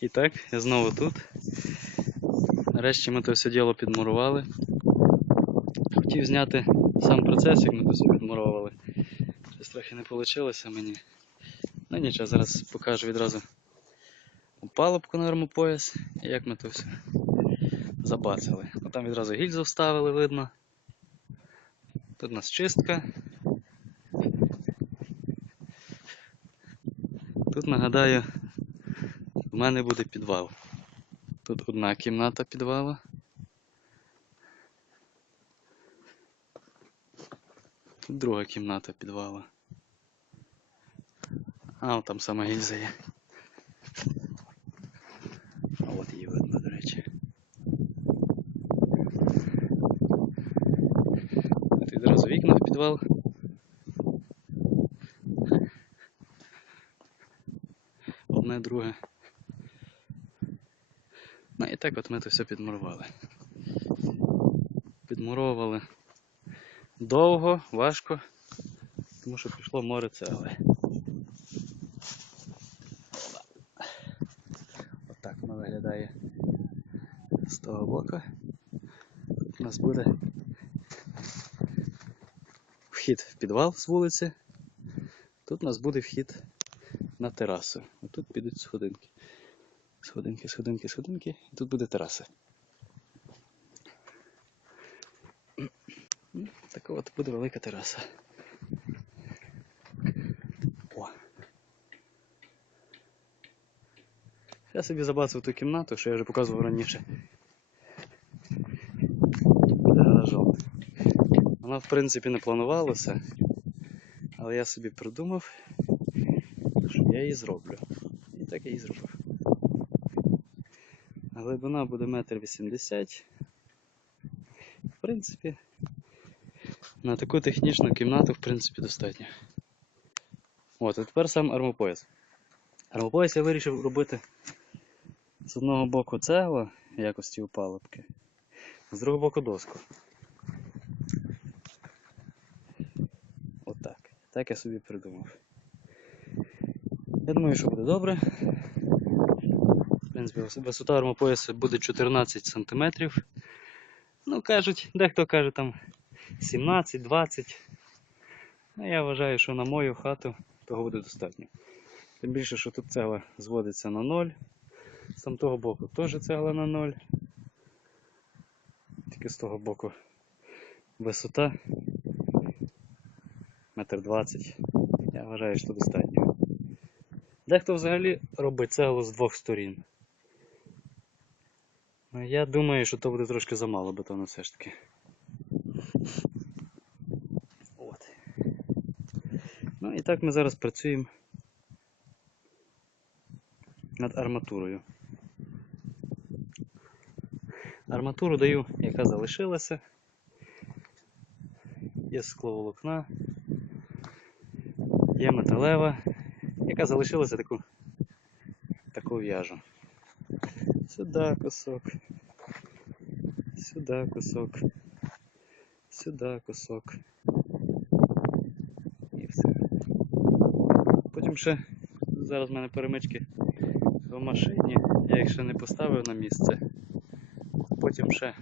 І так, я знову тут. Нарешті ми це все діло підмурували. Хотів зняти сам процес, як ми це все підмуровували. Щось трохи не вийшло мені. Ну нічого, зараз покажу відразу палубку на армопояс і як ми то все забацали. Ну, Там відразу гільзу вставили, видно. Тут у нас чистка. Тут нагадаю, в мене буде підвал. Тут одна кімната підвала. Тут друга кімната підвала. А, там сама гільза є. А от її видно, до речі. Тут відразу вікна в підвал. Одне, друге. Ну і так от ми це все підмурували. Підмуровували довго, важко, тому що пішло море цегли. Отак воно виглядає з того боку. Тут у нас буде вхід в підвал з вулиці. Тут у нас буде вхід на терасу. Отут підуть сходинки. Сходинки, сходинки, сходинки. І тут буде тераса. Така от буде велика тераса. О. Я собі забацав ту кімнату, що я вже показував раніше. Вона в принципі не планувалася, але я собі придумав, що я її зроблю. І так я її зробив. Глибина буде метр вісімдесят. В принципі, на таку технічну кімнату, в принципі, достатньо. От, а тепер сам армопояс. Армопояс я вирішив робити з одного боку цегла якості опалубки, з другого боку доску. Отак. Так я собі придумав. Я думаю, що буде добре. Принципі, висота армопояса буде 14 см. Ну, кажуть, дехто каже там 17-20. Ну, я вважаю, що на мою хату того буде достатньо. Тим більше, що тут цегла зводиться на 0. З там того боку теж цегла на 0. Тільки з того боку висота метр двадцять. Я вважаю, що достатньо. Дехто взагалі робить цеглу з двох сторін. Ну, я думаю, що то буде трошки замало бетону все ж таки. От. Ну і так ми зараз працюємо над арматурою. Арматуру даю, яка залишилася. Є скловолокна, є металева, яка залишилася таку, таку в'яжу. Сюди кусок, сюди кусок, сюди кусок. І все. Потім ще зараз в мене перемички в машині, я їх ще не поставив на місце. Потім ще,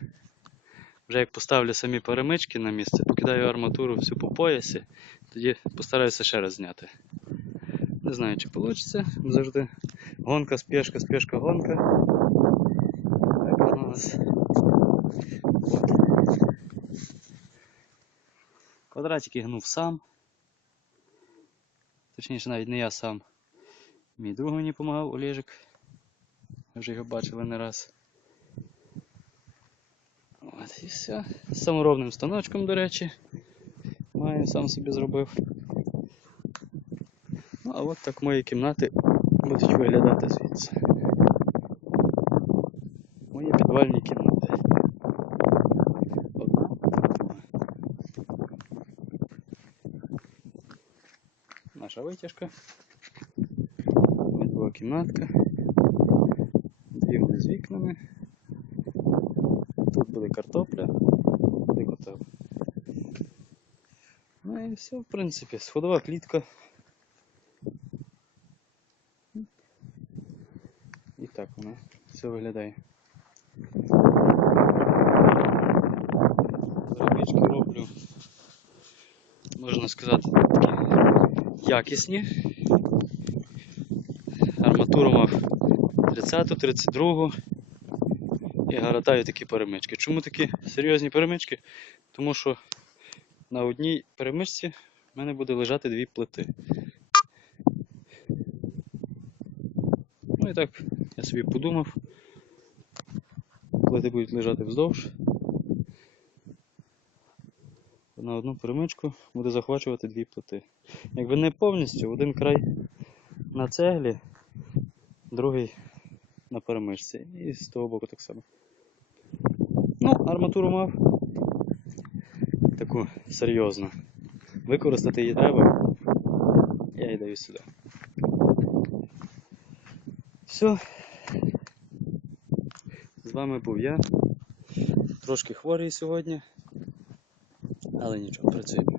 вже як поставлю самі перемички на місце, покидаю арматуру всю по поясі, тоді постараюся ще раз зняти. Не знаю, чи вийде. Завжди гонка, спешка, спешка, гонка. Воно. От. Квадратики гнув сам. Точніше, навіть не я сам. Мій друг мені допомагав Олежик. Ви вже його бачили не раз. От і все. З саморобним станочком, до речі. Маю, сам собі зробив. Ну, а от так мої кімнати будуть виглядати звідси. Мої підвальні кімнати. Одна, друга. Наша витяжка. Медова кімнатка. Дві вони з вікнами. Тут буде картопля, буде котел. Ну і все, в принципі, сходова клітка. І Так воно все виглядає. Перемички роблю, можна сказати, такі якісні. Арматуру мав 30-ту, 32-гу і гаратаю такі перемички. Чому такі серйозні перемички? Тому що на одній перемичці в мене буде лежати дві плити. Ну і так, я собі подумав, плити будуть лежати вздовж. На одну перемичку буде захвачувати дві плити. Якби не повністю, один край на цеглі, другий на перемичці. І з того боку так само. Ну, арматуру мав. Таку серйозну. Використати її треба. Я її даю сюди. Все. З вами був я. Трошки хворий сьогодні. Але нічого, працюємо.